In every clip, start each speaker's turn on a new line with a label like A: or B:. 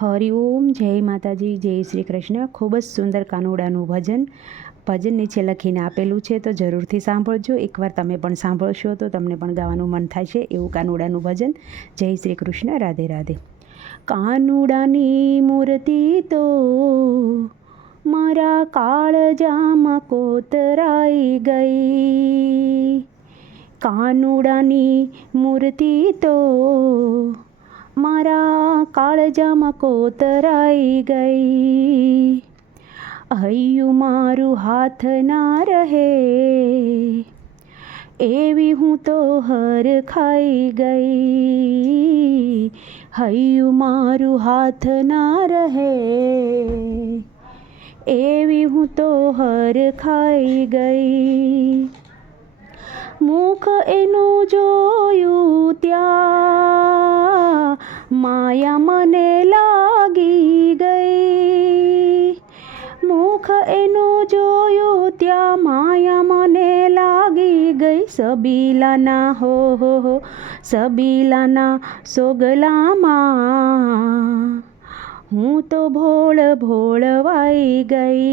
A: હરિઓમ જય માતાજી, જય શ્રી કૃષ્ણ. ખૂબ જ સુંદર કાનુડાનું ભજન ભજન નીચે લખીને આપેલું છે, તો જરૂરથી સાંભળજો. એકવાર તમે પણ સાંભળશો તો તમને પણ ગાવાનું મન થાય છે એવું કાનુડાનું ભજન. જય શ્રી કૃષ્ણ, રાધે રાધે. કાનુડાની મૂર્તિ તો મારા કાળજામાં કોતરાઈ ગઈ. કાનુડાની મૂર્તિ તો મારા કાળજામાં કોતરાઈ ગઈ. હૈયું મારું હાથ ના રહે. એવી હું તો હર ખાઈ ગઈ. હૈયું મારું હાથ ના રહે. એવી હું તો હર ખાઈ ગઈ. માયા મને લાગી ગઈ. મુખ એનું જોયું ત્યાં માયા મને લાગી ગઈ. સબીલાના હો હો હો, સબીલાના સોગલામાં હું તો ભોળ ભોળવાઈ ગઈ.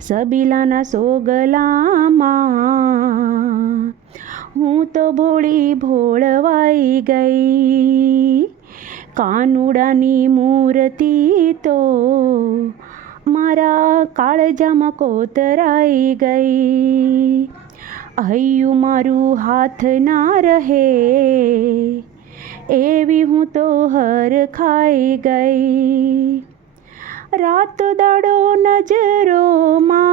A: સબીલાના સોગલામાં હું તો ભોળી ભોળવાઈ ગઈ. કાનુડાની મૂર્તિ તો મારા કાળજામાં કોતરાઈ ગઈ. હૈયું મારું હાથ ના રહે, એવી હું તો હર ખાઈ ગઈ. રાત દાડો નજરોમાં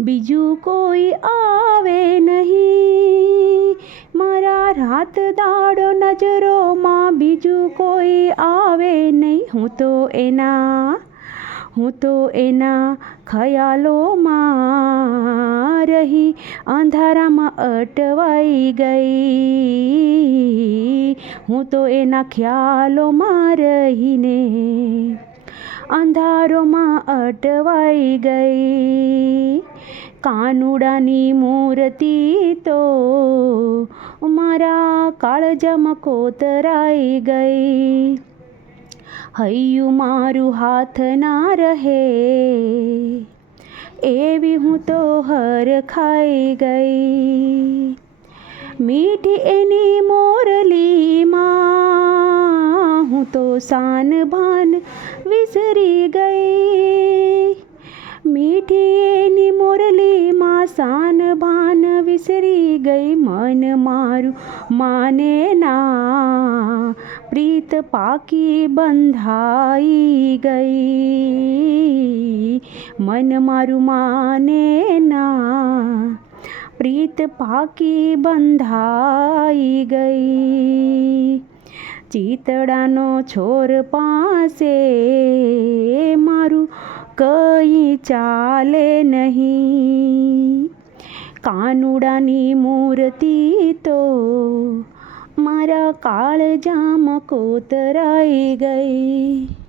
A: બીજું કોઈ આવે નહીં. મારા રાત દાડો નજરોમાં બીજું કોઈ આવે નહીં. હું તો એના, હું તો એના ખયાલોમાં રહી. અંધારામાં અટવાઈ ગઈ. હું તો એના ખ્યાલોમાં રહીને અંધારોમાં અટવાઈ ગઈ. કાનુડાની મૂર્તિ તો મારા કાળજામાં કોતરાઈ ગઈ. હૈયું મારું હાથ ના રહે, એવી હું તો હર ખાઈ ગઈ. મીઠી એની મોરલીમાં હું તો સાન ભાન વિસરી ગઈ. મીઠી એની મોરલીમાં સાન ભાન વિસરી ગઈ મન મારું. માને ના, પ્રીત પાકી બંધાઈ ગઈ. મન મારું માને ના, પ્રીત પાકી બંધાઈ ગઈ. ચિતડાનો છોર પાસે મારું કંઈ ચાલે નહીં. કાનુડાની મૂર્તિ તો મારા કાળજામાં કોતરાઈ ગઈ.